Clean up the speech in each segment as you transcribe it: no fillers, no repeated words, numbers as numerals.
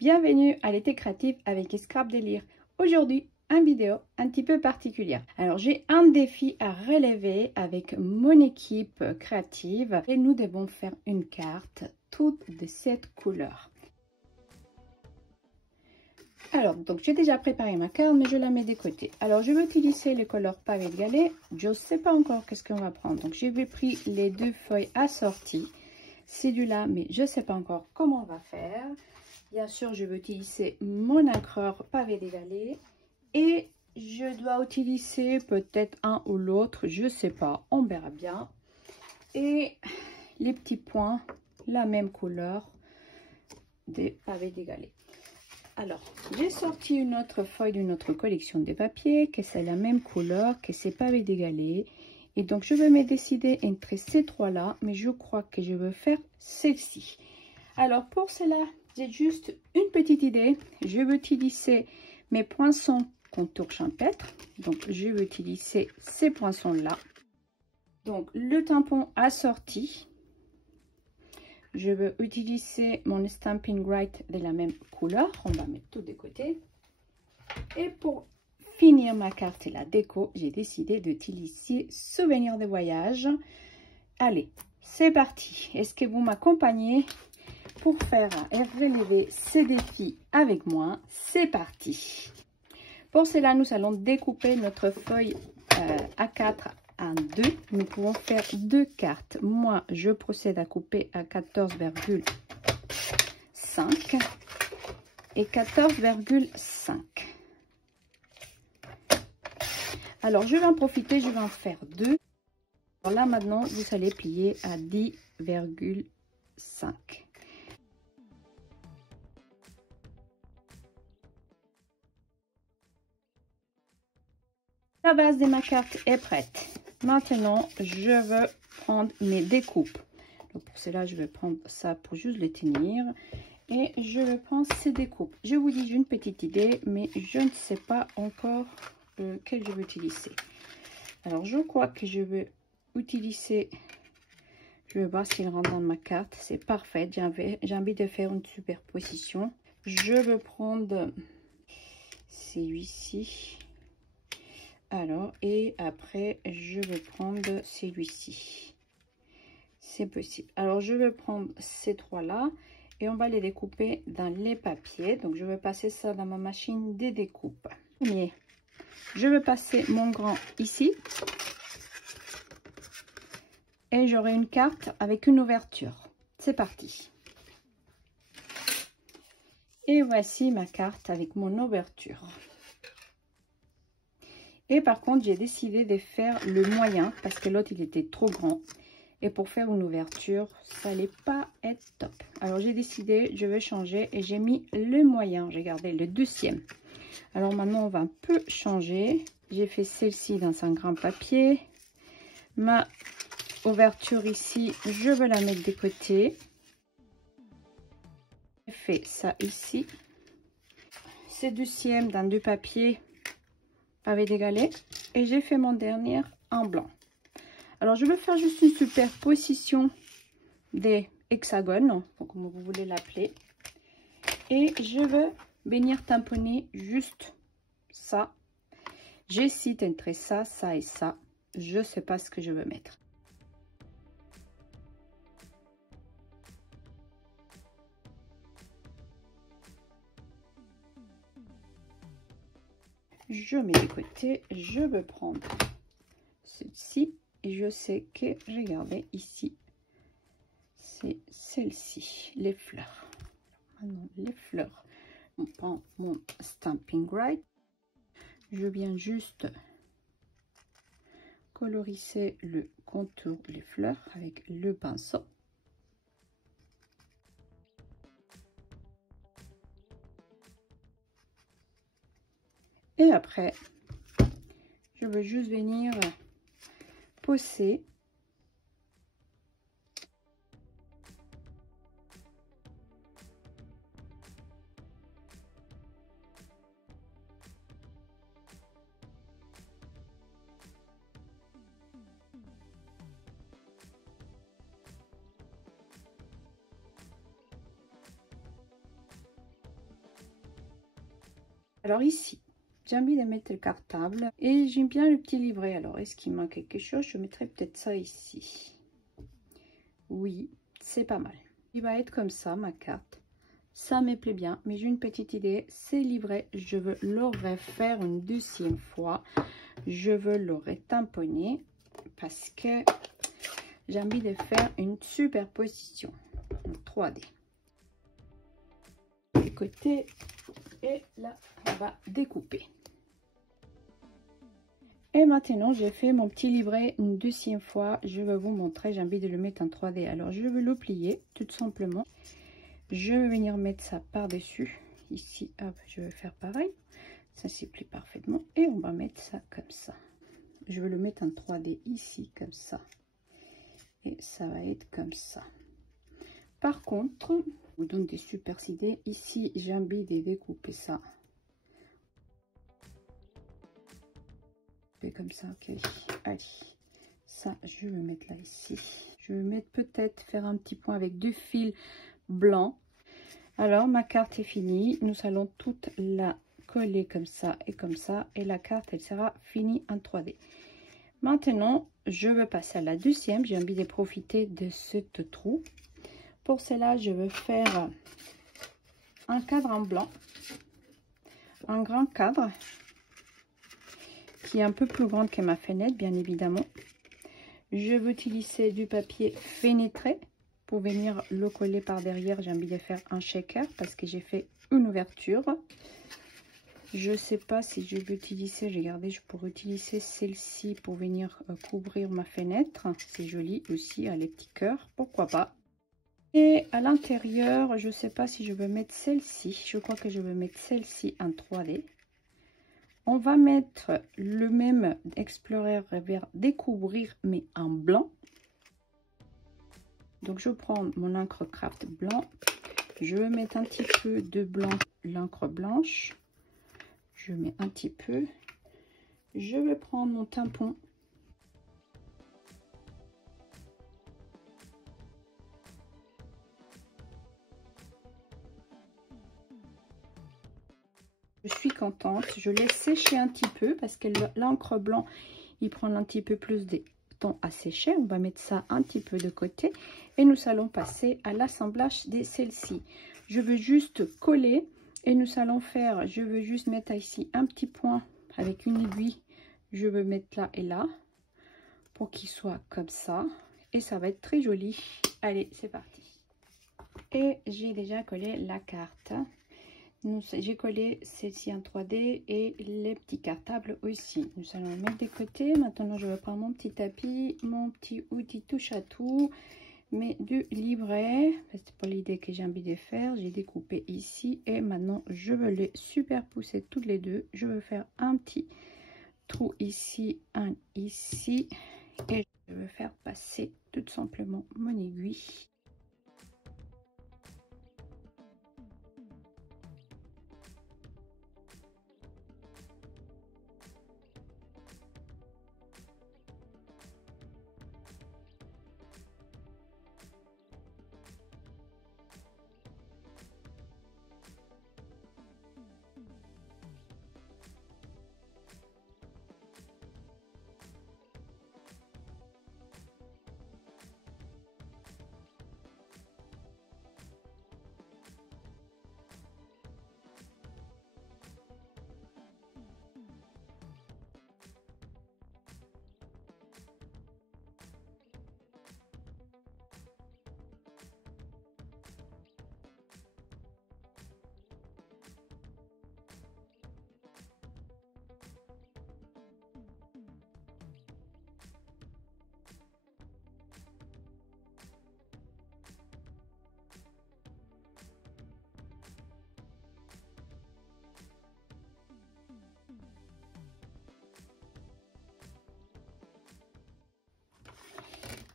Bienvenue à l'été créatif avec Scrap Délire. Aujourd'hui, une vidéo un petit peu particulière. Alors, j'ai un défi à relever avec mon équipe créative et nous devons faire une carte toute de cette couleur. Alors, donc j'ai déjà préparé ma carte, mais je la mets de côté. Alors, je vais utiliser les couleurs pavé de galet. Je ne sais pas encore qu'est-ce qu'on va prendre. Donc, j'ai pris les deux feuilles assorties. C'est du là, mais je ne sais pas encore comment on va faire. Bien sûr, je vais utiliser mon encreur pavé de galet et je dois utiliser peut-être un ou l'autre, je ne sais pas, on verra bien. Et les petits points, la même couleur des pavés de galet. Alors, j'ai sorti une autre feuille d'une autre collection de papiers, que c'est la même couleur, que c'est pavé de galet. Et donc, je vais me décider entre ces trois-là, mais je crois que je veux faire celle-ci. Alors, pour cela, j'ai juste une petite idée. Je vais utiliser mes poinçons contour champêtre. Donc, je vais utiliser ces poinçons-là. Donc, le tampon assorti. Je vais utiliser mon Stampin' Write de la même couleur. On va mettre tout de côté. Et pour finir ma carte et la déco, j'ai décidé d'utiliser Souvenir de voyage. Allez, c'est parti. Est-ce que vous m'accompagnez pour faire et relever ces défis avec moi? C'est parti. Pour cela, nous allons découper notre feuille A4 en deux. Nous pouvons faire deux cartes. Moi, je procède à couper à 14,5 et 14,5. Alors, je vais en profiter, je vais en faire deux. Alors là, maintenant, vous allez plier à 10,5. La base de ma carte est prête. Maintenant, je veux prendre mes découpes. Donc pour cela, je vais prendre ça pour juste les tenir. Et je vais prendre ces découpes. Je vous dis, j'ai une petite idée, mais je ne sais pas encore quelle je vais utiliser. Alors, je crois que je vais utiliser... Je vais voir s'il rentre dans ma carte. C'est parfait. J'ai envie de faire une superposition. Je vais prendre celui-ci. Alors, et après, je vais prendre celui-ci. C'est possible. Alors, je vais prendre ces trois-là et on va les découper dans les papiers. Donc, je vais passer ça dans ma machine de découpe. Premier, je vais passer mon grand ici. Et j'aurai une carte avec une ouverture. C'est parti. Et voici ma carte avec mon ouverture. Et par contre, j'ai décidé de faire le moyen parce que l'autre, il était trop grand. Et pour faire une ouverture, ça n'allait pas être top. Alors, j'ai décidé, je vais changer et j'ai mis le moyen. J'ai gardé le deuxième. Alors, maintenant, on va un peu changer. J'ai fait celle-ci dans un grand papier. Ma ouverture ici, je vais la mettre de côté. J'ai fait ça ici. C'est deuxième dans du papier pavé de galet. Et j'ai fait mon dernier en blanc. Alors, je vais faire juste une superposition des hexagones, comme vous voulez l'appeler. Et je vais venir tamponner juste ça. J'hésite entre ça, ça et ça. Je ne sais pas ce que je veux mettre. Je mets de côté. Je vais prendre ceci. Et je sais que, regardez ici, c'est celle-ci, les fleurs. Maintenant, les fleurs. On prend mon Stampin' Write. Je viens juste coloriser le contour des fleurs avec le pinceau. Et après, je veux juste venir poser Alors ici, j'ai envie de mettre le cartable et j'aime bien le petit livret. Alors, est-ce qu'il manque quelque chose? Je mettrai peut-être ça ici. Oui, c'est pas mal. Il va être comme ça, ma carte. Ça me plaît bien, mais j'ai une petite idée. Ces livrets, je veux le refaire une deuxième fois. Je veux le retamponner parce que j'ai envie de faire une superposition en 3D. Du côté, et là, on va découper. Et maintenant, j'ai fait mon petit livret une deuxième fois. Je vais vous montrer, j'ai envie de le mettre en 3D. Alors, je vais le plier, tout simplement. Je vais venir mettre ça par-dessus. Ici, hop, je vais faire pareil. Ça s'y plie parfaitement. Et on va mettre ça comme ça. Je vais le mettre en 3D ici, comme ça. Et ça va être comme ça. Par contre, je vous donne des super idées. Ici, j'ai envie de découper ça. Comme ça, ok. Allez, ça je vais mettre là ici. Je vais mettre peut-être faire un petit point avec 2 fils blancs. Alors ma carte est finie, nous allons toute la coller comme ça et la carte elle sera finie en 3D. Maintenant je vais passer à la deuxième. J'ai envie de profiter de ce trou. Pour cela je vais faire un cadre en blanc, un grand cadre qui est un peu plus grande que ma fenêtre, bien évidemment. Je vais utiliser du papier fenêtré pour venir le coller par derrière. J'ai envie de faire un shaker parce que j'ai fait une ouverture. Je sais pas si je vais utiliser, regardez, je pourrais utiliser celle-ci pour venir couvrir ma fenêtre. C'est joli aussi, à les petits cœurs, pourquoi pas. Et à l'intérieur, je sais pas si je vais mettre celle-ci. Je crois que je vais mettre celle-ci en 3D. On va mettre le même Explorer vers découvrir mais en blanc. Donc je prends mon encre craft blanc. Je vais mettre un petit peu de blanc, l'encre blanche. Je mets un petit peu. Je vais prendre mon tampon. Je suis contente. Je laisse sécher un petit peu parce que l'encre blanc, il prend un petit peu plus de temps à sécher. On va mettre ça un petit peu de côté et nous allons passer à l'assemblage de celle-ci. Je veux juste coller et nous allons faire, je veux juste mettre ici un petit point avec une aiguille. Je veux mettre là et là pour qu'il soit comme ça et ça va être très joli. Allez, c'est parti. Et j'ai déjà collé la carte. J'ai collé celle-ci en 3D et les petits cartables aussi. Nous allons les mettre de côté. Maintenant, je vais prendre mon petit tapis, mon petit outil touche à tout, mes 2 livrets. C'est pour l'idée que j'ai envie de faire. J'ai découpé ici et maintenant, je vais les superposer toutes les deux. Je vais faire un petit trou ici, un ici et je vais faire passer tout simplement mon aiguille.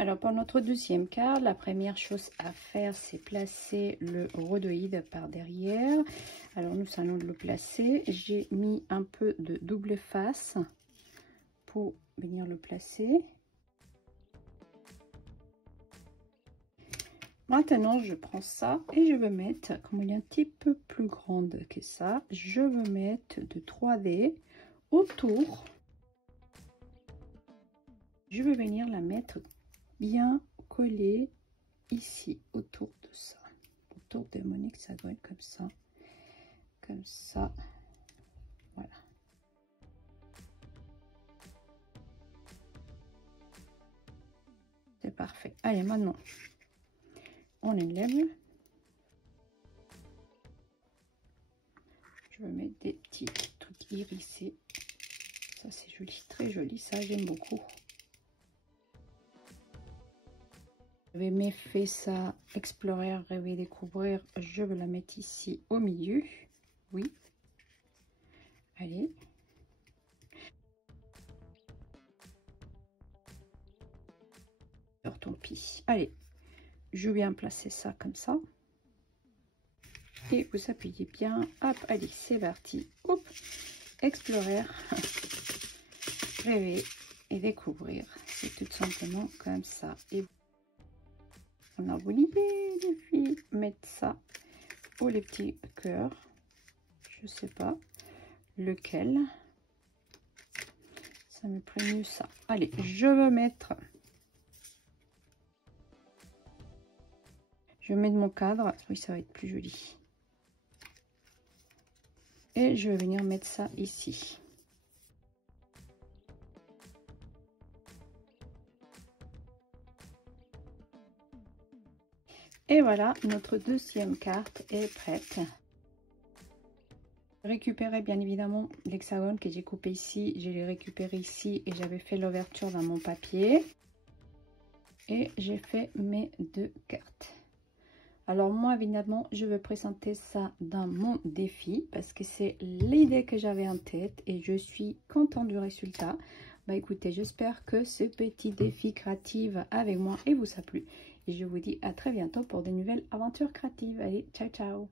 Alors pour notre deuxième carte, la première chose à faire, c'est placer le rhodoïde par derrière. Alors nous allons le placer. J'ai mis un peu de double face pour venir le placer. Maintenant, je prends ça et je veux mettre, comme il est un petit peu plus grande que ça, je veux mettre de 3D autour. Je vais venir la mettre bien collée ici, autour de ça, autour de mon hexagone, comme ça, voilà. C'est parfait. Allez, maintenant, on enlève. Je vais mettre des petits trucs irisés. Ça, c'est joli, très joli. Ça, j'aime beaucoup. J'avais mis fait ça, explorer, rêver, découvrir. Je vais la mettre ici au milieu. Oui. Allez. Sur ton pis. Allez. Je viens placer ça comme ça. Et vous appuyez bien. Hop, allez, c'est parti. Hop. Explorer, rêver et découvrir. C'est tout simplement comme ça. Et on a oublié les filles mettre ça ou les petits cœurs. Je sais pas lequel. Ça me prend mieux ça. Allez, je veux mettre. Je mets de mon cadre. Oui, ça va être plus joli. Et je vais venir mettre ça ici. Et voilà, notre deuxième carte est prête. Récupérer bien évidemment l'hexagone que j'ai coupé ici. Je l'ai récupéré ici et j'avais fait l'ouverture dans mon papier. Et j'ai fait mes deux cartes. Alors moi, évidemment, je vais présenter ça dans mon défi parce que c'est l'idée que j'avais en tête et je suis contente du résultat. Bah écoutez, j'espère que ce petit défi créatif avec moi et vous a plu. Et je vous dis à très bientôt pour de nouvelles aventures créatives. Allez, ciao, ciao!